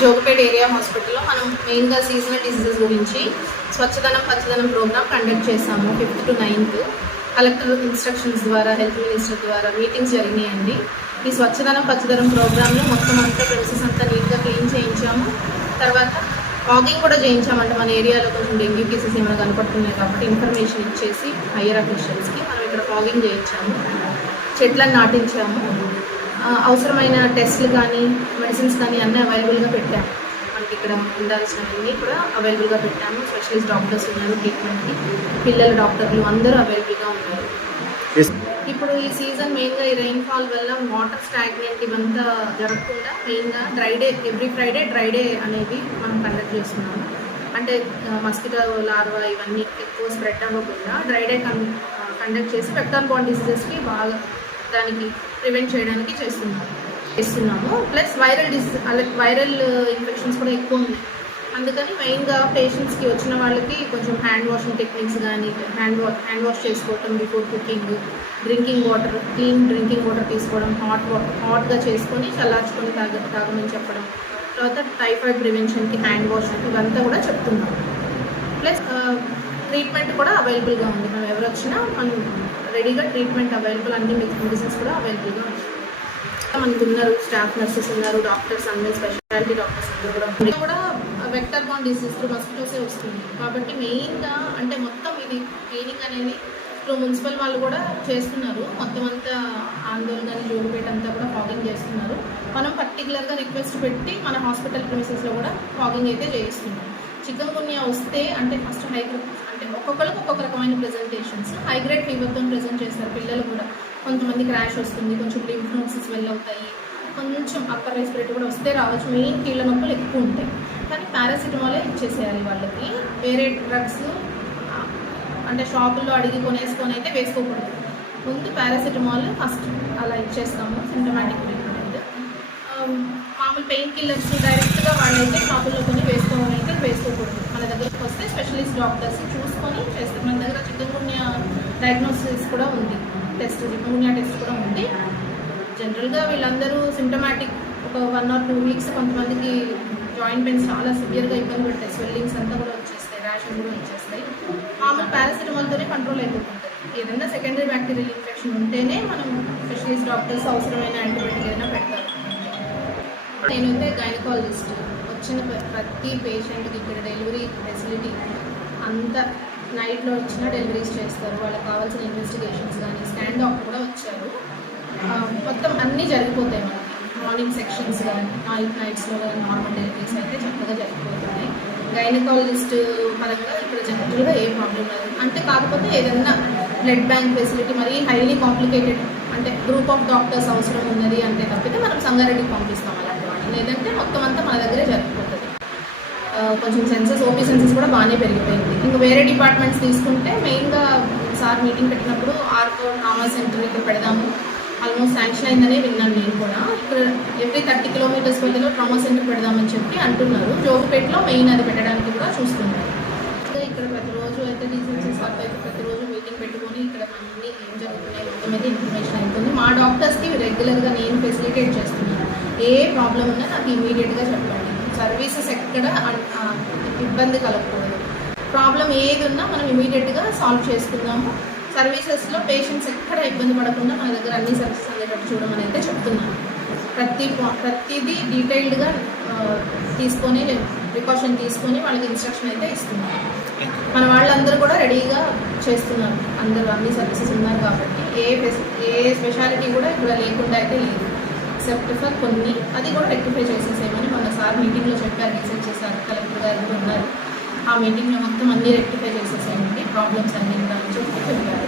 జోగపేట area హాస్పిటల్లో మనం మెయిన్గా సీజనల్ డిసీజెస్ గురించి స్వచ్ఛదనం పచ్చదనం ప్రోగ్రామ్ కండక్ట్ చేశాము fifth to ninth. Collector instructions ద్వారా హెల్త్ మినిస్టర్ ద్వారా మీటింగ్స్ జరిగినాయండి. ఈ స్వచ్ఛదనం పచ్చదనం ప్రోగ్రాంలో మొత్తం అంతా ప్రెమిసెస్ అంతా నీట్గా క్లీన్ చేయించాము. తర్వాత వాకింగ్ కూడా చేయించామంటే మన ఏరియాలో కొంచెం డెంగ్యూ కేసెస్ ఏమైనా కనపడుతున్నాయి కాబట్టి ఇన్ఫర్మేషన్ ఇచ్చేసి హయ్యర్ అఫీషియల్స్కి మనం ఇక్కడ ఫాగింగ్ చేయించాము. చెట్లను నాటించాము. అవసరమైన టెస్ట్లు కానీ మెడిసిన్స్ కానీ అన్నీ అవైలబుల్గా పెట్టాము మనకి ఇక్కడ ఉండాల్సినవన్నీ కూడా అవైలబుల్గా పెట్టాము. స్పెషలిస్ట్ డాక్టర్స్ ఉన్నారు ట్రీట్మెంట్కి పిల్లల డాక్టర్లు అందరూ అవైలబుల్గా ఉన్నారు. ఇప్పుడు ఈ సీజన్ మెయిన్గా ఈ రెయిన్ఫాల్ వల్ల వాటర్ స్టాగ్నెంట్ ఇవంతా జరగకుండా మెయిన్గా dry day every Friday dry day అనేది మనం కండక్ట్ చేస్తున్నాము. అంటే మస్కిటో లార్వా ఇవన్నీ ఎక్కువ స్ప్రెడ్ అవ్వకుండా డ్రై డే కండక్ట్ చేసి వెక్టార్ బాన్ డిసీజెస్కి బాగా దానికి ప్రివెంట్ చేయడానికి చేస్తున్నాము చేస్తున్నాము. ప్లస్ వైరల్ డిస్ అలా వైరల్ ఇన్ఫెక్షన్స్ కూడా ఎక్కువ ఉన్నాయి. అందుకని మెయిన్గా పేషెంట్స్కి వచ్చిన వాళ్ళకి కొంచెం హ్యాండ్ వాషింగ్ టెక్నిక్స్ కానీ హ్యాండ్ వా హ్యాండ్ వాష్ చేసుకోవటం before cooking drinking water clean drinking water తీసుకోవడం హాట్ వాటర్ హాట్గా చేసుకొని చల్లార్చుకొని తాగ తాగమని చెప్పడం. తర్వాత టైఫాయిడ్ ప్రివెన్షన్కి హ్యాండ్ వాష్ ఇవంతా కూడా చెప్తున్నాం. ప్లస్ ట్రీట్మెంట్ కూడా అవైలబుల్గా ఉంది. మనం ఎవరు వచ్చినా మనం రెడీగా ట్రీట్మెంట్ అవైలబుల్ అన్ని మెడిసిన్స్ కూడా అవైలబుల్గా ఉంది మనకు ఉన్నారు స్టాఫ్ నర్సెస్ ఉన్నారు డాక్టర్స్ అన్ని స్పెషాలిటీ డాక్టర్స్ అందరూ కూడా ఉన్నారు. ఇది కూడా వెక్టర్ బాన్ డిసీజ్ త్రూ మస్కిటోసే వస్తుంది. కాబట్టి మెయిన్గా అంటే మొత్తం ఇది క్లీనింగ్ అనేది ఇప్పుడు మున్సిపల్ వాళ్ళు కూడా చేస్తున్నారు. మొత్తం అంతా ఆందోళన కానీ అంతా కూడా ఫాగింగ్ చేస్తున్నారు. మనం పర్టికులర్గా రిక్వెస్ట్ పెట్టి మన హాస్పిటల్ ప్రిమిసెస్లో కూడా ఫాగింగ్ అయితే చేయిస్తున్నాం. చికెన్ గున్యా వస్తే అంటే ఫస్ట్ హై అంటే ఒక్కొక్కరికి ఒక్కొక్క రకమైన ప్రెజెంటేషన్స్ హై గ్రేడ్ ఫీవర్తో ప్రెజెంట్ చేస్తారు పిల్లలు కూడా. కొంతమంది క్రాష్ వస్తుంది కొంచెం లింఫ్ నోట్స్ స్వెల్ అవుతాయి. కొంచెం అప్పర్ రెస్పిరేటరీ కూడా వస్తే రావచ్చు. మెయిన్ కీళ్ళ నొప్పులు ఎక్కువ ఉంటాయి. కానీ పారాసిటమాలే ఇచ్చేసేయాలి వాళ్ళకి. వేరే డ్రగ్స్ అంటే షాపుల్లో అడిగి కొనేసుకొని అయితే వేసుకోకూడదు. ముందు పారాసిటమాల్ ఫస్ట్ అలా ఇచ్చేస్తాము సింటమాటిక్ ట్రీట్మెంట్ మామూలు పెయిన్ కిల్లర్స్ డైరెక్ట్గా వాళ్ళైతే షాపుల్లో కొని వేసుకోవాలి. అయితే వేసుకోకూడదు. మన దగ్గరకు వస్తే స్పెషలిస్ట్ డాక్టర్స్ చూసుకొని చేస్తారు మన దగ్గర చికెన్ గున్యా డయాగ్నోసిస్ కూడా ఉంది. టెస్ట్ చికెన్ టెస్ట్ కూడా ఉంది. జనరల్గా వీళ్ళందరూ సిమ్టమాటిక్ ఒక వన్ ఆర్ టూ వీక్స్ కొంతమందికి జాయింట్ పెయిన్స్ చాలా సివియర్గా ఇబ్బంది పెడతాయి. స్వెల్లింగ్స్ అంతా కూడా వచ్చేస్తాయి ర్యాషెస్ కూడా వచ్చేస్తాయి. మామూలు పారాసిటమాల్తోనే కంట్రోల్ అయిపోతుంది ఏదైనా సెకండరీ బ్యాక్టీరియల్ ఇన్ఫెక్షన్ ఉంటేనే మనం స్పెషలిస్ట్ డాక్టర్స్ అవసరమైన యాంటీబయాటిక్ ఏదైనా పెడతారు. నేనైతే గైనకాలజిస్ట్. వచ్చిన ప్ర- ప్రతి పేషెంట్కి ఇక్కడ డెలివరీ ఫెసిలిటీ అంత నైట్లో వచ్చిన డెలివరీస్ చేస్తారు. వాళ్ళకి కావాల్సిన ఇన్వెస్టిగేషన్స్ కానీ స్కాన్ డాక్టర్ కూడా వచ్చారు. మొత్తం అన్నీ జరిగిపోతాయి మనకి. మార్నింగ్ సెక్షన్స్ కానీ నైట్ నైట్స్లో కానీ నార్మల్ డెలివరీస్ అయితే చక్కగా జరిగిపోతున్నాయి. గైనకాలజిస్ట్ పరంగా ఇక్కడ జనరల్గా ఏ ప్రాబ్లం లేదు. అంటే కాకపోతే ఏదన్నా బ్లడ్ బ్యాంక్ ఫెసిలిటీ మరి హైలీ కాంప్లికేటెడ్ అంటే గ్రూప్ ఆఫ్ డాక్టర్స్ అవసరం ఉన్నది అంటే తప్పితే మనం సంగారెడ్డికి పంపిస్తాం అలాంటి లేదంటే మొత్తం అంతా మన దగ్గరే జరిగిపోతుంది కొంచెం సెన్సెస్ ఓపీ సెన్సెస్ కూడా బాగానే పెరిగిపోయింది. ఇంకా వేరే డిపార్ట్మెంట్స్ తీసుకుంటే మెయిన్గా సార్ మీటింగ్ పెట్టినప్పుడు ఆర్కో ట్రామా సెంటర్ ఇక్కడ పెడదాము. ఆల్మోస్ట్ శాంక్షన్ అయిందనే విన్నాను నేను కూడా. ఇక్కడ ఎవ్రీ థర్టీ కిలోమీటర్స్ పరిధిలో ట్రామా సెంటర్ పెడదామని చెప్పి అంటున్నారు. జోగుపేటలో మెయిన్ అది పెట్టడానికి కూడా చూస్తున్నారు. ఇక్కడ ప్రతిరోజు అయితే డీసెన్సీ సార్ అయితే ప్రతిరోజు మీటింగ్ పెట్టుకొని ఇక్కడ అన్ని ఏం జరుగుతున్నాయి మొత్తం అయితే ఇన్ఫర్మేషన్ అవుతుంది మా డాక్టర్స్కి రెగ్యులర్గా నేను ఫెసిలిటేట్ చేస్తున్నాను. ఏ ప్రాబ్లం ఉన్నా నాకు ఇమీడియట్గా చెప్పండి. సర్వీసెస్ ఎక్కడ ఇబ్బంది కలగకూడదు. ప్రాబ్లం ఏది ఉన్నా మనం ఇమీడియట్గా సాల్వ్ చేసుకుందాము. సర్వీసెస్లో పేషెంట్స్ ఎక్కడ ఇబ్బంది పడకుండా మన దగ్గర అన్ని సర్వీసెస్ అందేటట్టు చూడమని అయితే చెప్తున్నాను. ప్రతి ప్రతిదీ డీటెయిల్డ్గా తీసుకొని ప్రికాషన్ తీసుకొని వాళ్ళకి ఇన్స్ట్రక్షన్ అయితే ఇస్తున్నాను. మన వాళ్ళందరూ కూడా రెడీగా చేస్తున్నారు. అందరూ అన్ని సర్వీసెస్ ఉన్నారు కాబట్టి ఏ ఏ స్పెషాలిటీ కూడా ఇక్కడ లేకుండా అయితే లేదు. ఎక్సెప్ట్ ఫర్ కొన్ని. అది కూడా రెక్టిఫై చేసేసేయమని మొన్న సార్ మీటింగ్లో చెప్పారు రీసెర్చ్ చేశారు. కలెక్టర్ గారు ఉన్నారు. ఆ మీటింగ్లో మొత్తం అన్ని రెక్టిఫై చేసేసేయండి. ప్రాబ్లమ్స్ అన్ని కూడా చెప్పి చెప్పారు.